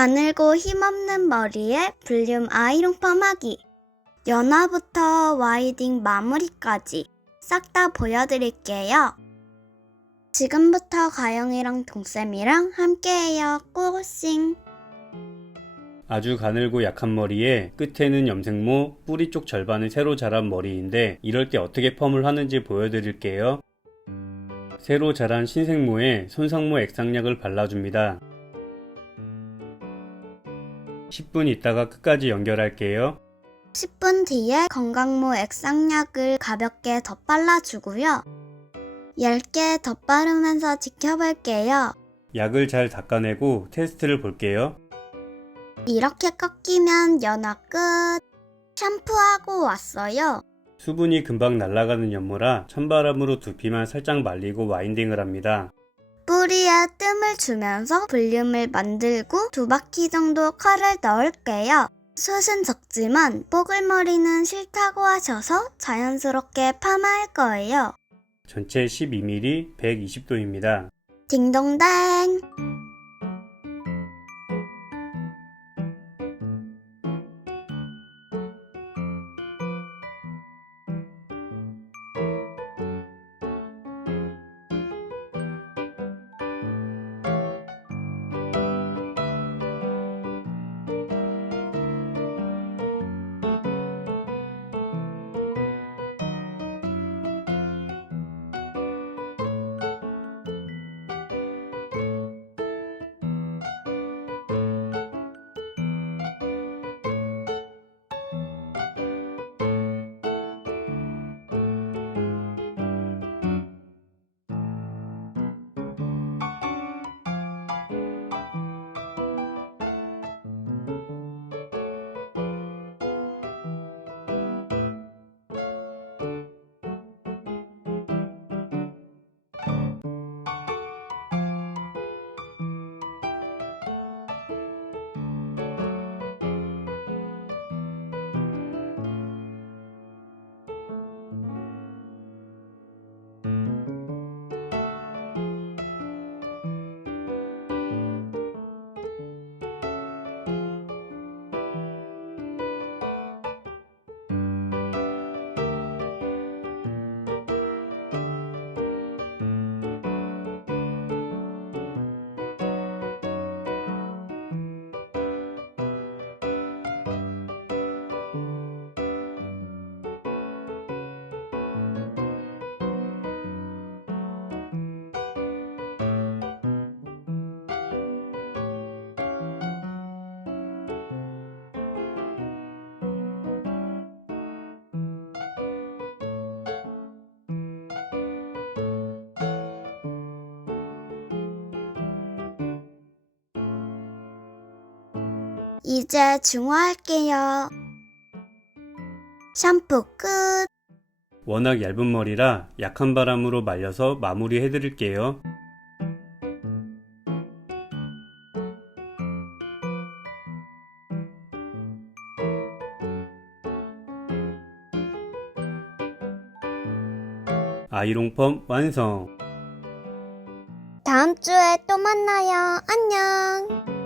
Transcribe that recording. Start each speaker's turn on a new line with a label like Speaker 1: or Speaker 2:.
Speaker 1: 가늘고 힘없는 머리에 볼륨 아이롱 펌하기. 연화부터 와이딩 마무리까지 싹 다 보여드릴게요. 지금부터 가영이랑 동쌤이랑 함께해요. 꾸싱.
Speaker 2: 아주 가늘고 약한 머리에 끝에는 염색모, 뿌리 쪽 절반을 새로 자란 머리인데 이럴 때 어떻게 펌을 하는지 보여드릴게요. 새로 자란 신생모에 손상모 액상약을 발라줍니다. 10분 있다가 끝까지 연결할게요.
Speaker 1: 10분 뒤에 건강모 액상약을 가볍게 덧발라주고요. 얇게 덧바르면서 지켜볼게요.
Speaker 2: 약을 잘 닦아내고 테스트를 볼게요.
Speaker 1: 이렇게 꺾이면 연화 끝. 샴푸하고 왔어요.
Speaker 2: 수분이 금방 날아가는 연모라 찬바람으로 두피만 살짝 말리고 와인딩을 합니다.
Speaker 1: 뿌리에 뜸을 주면서 볼륨을 만들고 두 바퀴 정도 컬을 넣을게요. 숱은 적지만 뽀글머리는 싫다고 하셔서 자연스럽게 파마할 거예요.
Speaker 2: 전체 12mm 120도입니다.
Speaker 1: 딩동댕. 이제 중화할게요. 샴푸 끝.
Speaker 2: 워낙 얇은 머리라 약한 바람으로 말려서 마무리 해드릴게요. 아이롱펌 완성!
Speaker 1: 다음 주에 또 만나요. 안녕.